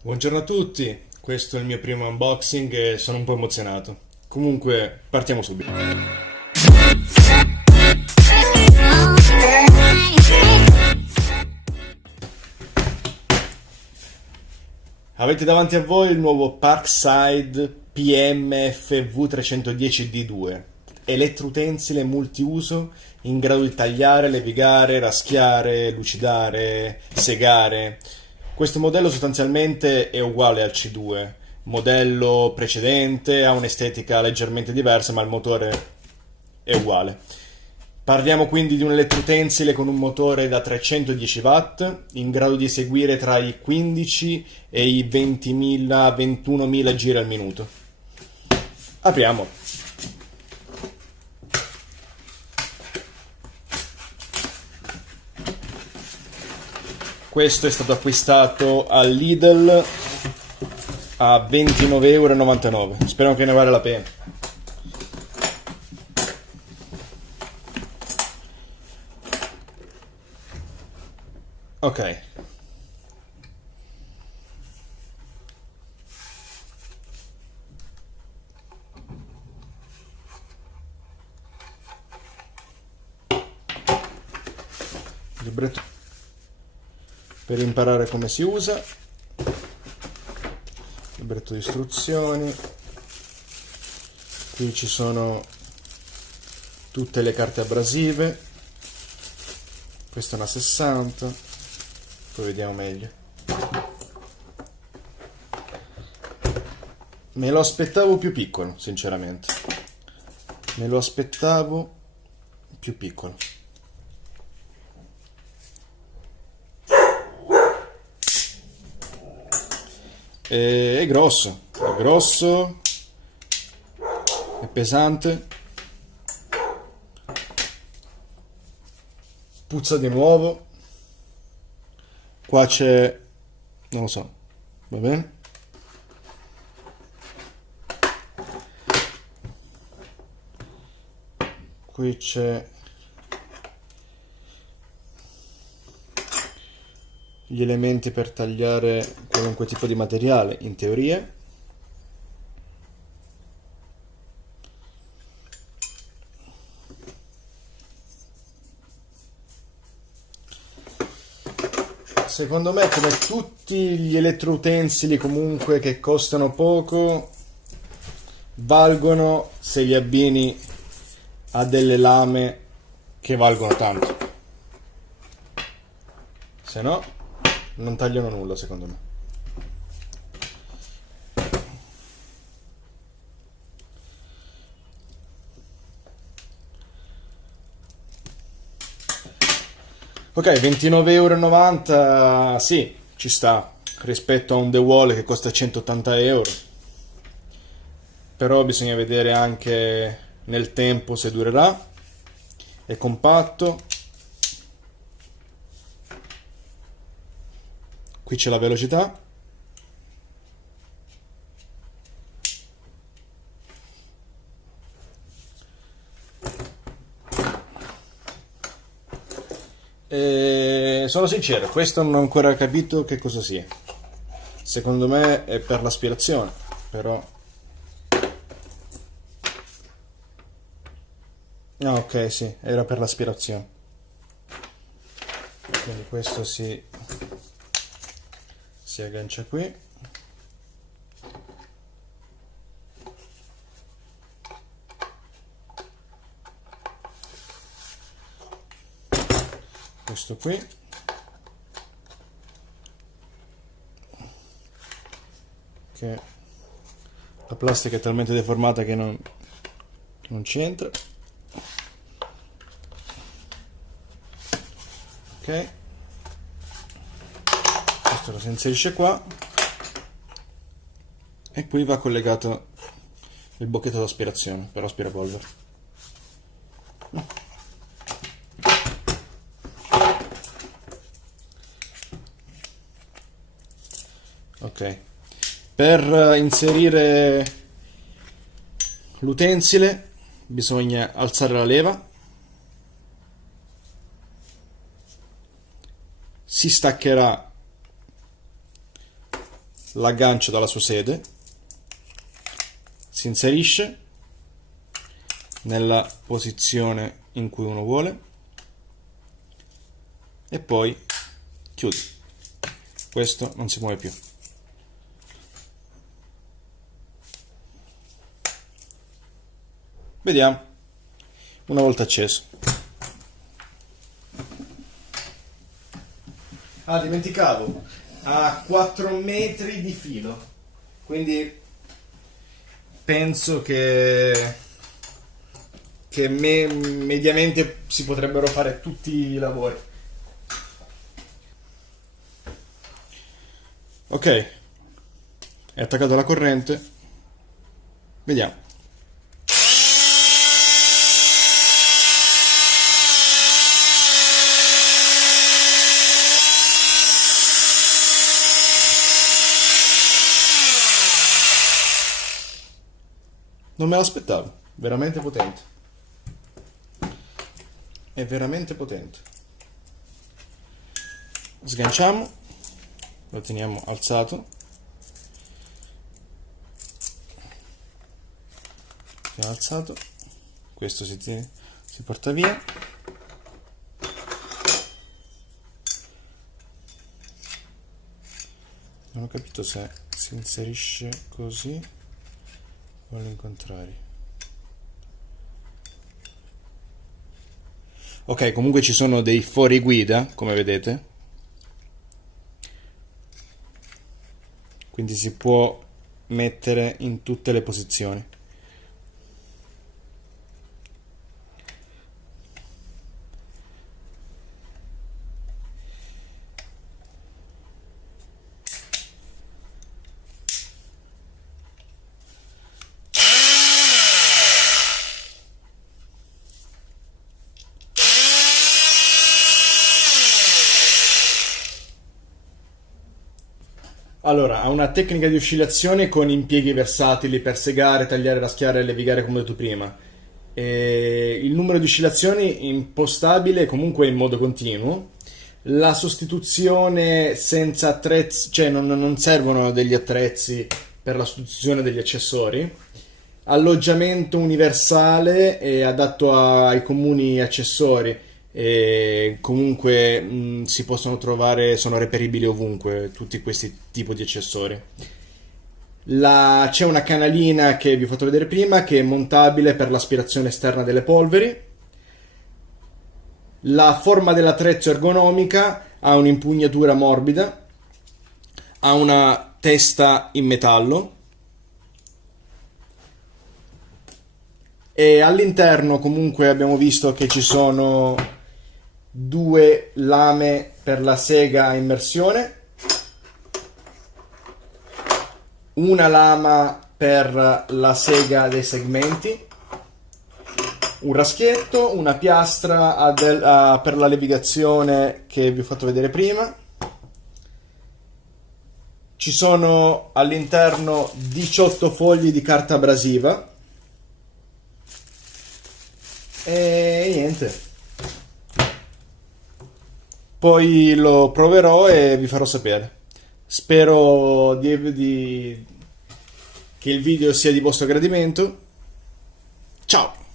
Buongiorno a tutti, questo è il mio primo unboxing e sono un po' emozionato. Comunque, partiamo subito. Avete davanti a voi il nuovo Parkside PMFV310D2, elettroutensile multiuso in grado di tagliare, levigare, raschiare, lucidare, segare. Questo modello sostanzialmente è uguale al C2, modello precedente, ha un'estetica leggermente diversa, ma il motore è uguale. Parliamo quindi di un elettroutensile con un motore da 310 watt, in grado di eseguire tra i 15 e i 20.000-21.000 giri al minuto. Apriamo. Questo è stato acquistato al Lidl a 29,99 €. Spero che ne vale la pena. Ok. Libretto per imparare come si usa. Libretto di istruzioni. Qui ci sono tutte le carte abrasive. Questa è una 60. Poi vediamo meglio. Me lo aspettavo più piccolo, sinceramente. Me lo aspettavo più piccolo. È grosso, è pesante, puzza di nuovo. Qua c'è, non lo so, va bene? Qui c'è gli elementi per tagliare qualunque tipo di materiale, in teoria. Secondo me, come tutti gli elettroutensili comunque che costano poco, valgono se li abbini a delle lame che valgono tanto. Se no, non tagliano nulla, secondo me. Ok, 29,90 €, sì, ci sta, rispetto a un The Wall che costa 180 €. Però bisogna vedere anche nel tempo se durerà. È compatto. Qui c'è la velocità. E sono sincero, questo non ho ancora capito che cosa sia. Secondo me è per l'aspirazione, però... Ah, ok, sì, era per l'aspirazione. Quindi questo si aggancia qui. Questo qui. Che la plastica è talmente deformata che non c'entra. Ok, questo lo si inserisce qua e qui va collegato il bocchetto d'aspirazione per aspirapolvere. Ok, per inserire l'utensile bisogna alzare la leva, si staccherà l'aggancio dalla sua sede, si inserisce nella posizione in cui uno vuole e poi chiudi. Questo non si muove più. Vediamo una volta acceso. Ah, dimenticavo, ha 4 metri di filo, quindi penso che mediamente si potrebbero fare tutti i lavori. Ok, è attaccato alla corrente, vediamo. Non me l'aspettavo, veramente potente. È veramente potente. Sganciamo, lo teniamo alzato. Teniamo alzato. Questo si porta via. Non ho capito se si inserisce così o all'incontrario. Ok, comunque ci sono dei fuoriguida, come vedete, quindi si può mettere in tutte le posizioni. Allora, ha una tecnica di oscillazione con impieghi versatili per segare, tagliare, raschiare e levigare come ho detto prima. E il numero di oscillazioni impostabile comunque in modo continuo. La sostituzione senza attrezzi, cioè non servono degli attrezzi per la sostituzione degli accessori. Alloggiamento universale e adatto ai comuni accessori. E comunque si possono trovare, sono reperibili ovunque tutti questi tipi di accessori. C'è una canalina che vi ho fatto vedere prima che è montabile per l'aspirazione esterna delle polveri. La forma dell'attrezzo ergonomica ha un'impugnatura morbida, ha una testa in metallo e all'interno comunque abbiamo visto che ci sono 2 lame per la sega a immersione, una lama per la sega dei segmenti, un raschietto, una piastra per la levigazione che vi ho fatto vedere prima. Ci sono all'interno 18 fogli di carta abrasiva e niente. Poi lo proverò e vi farò sapere. Spero che il video sia di vostro gradimento. Ciao!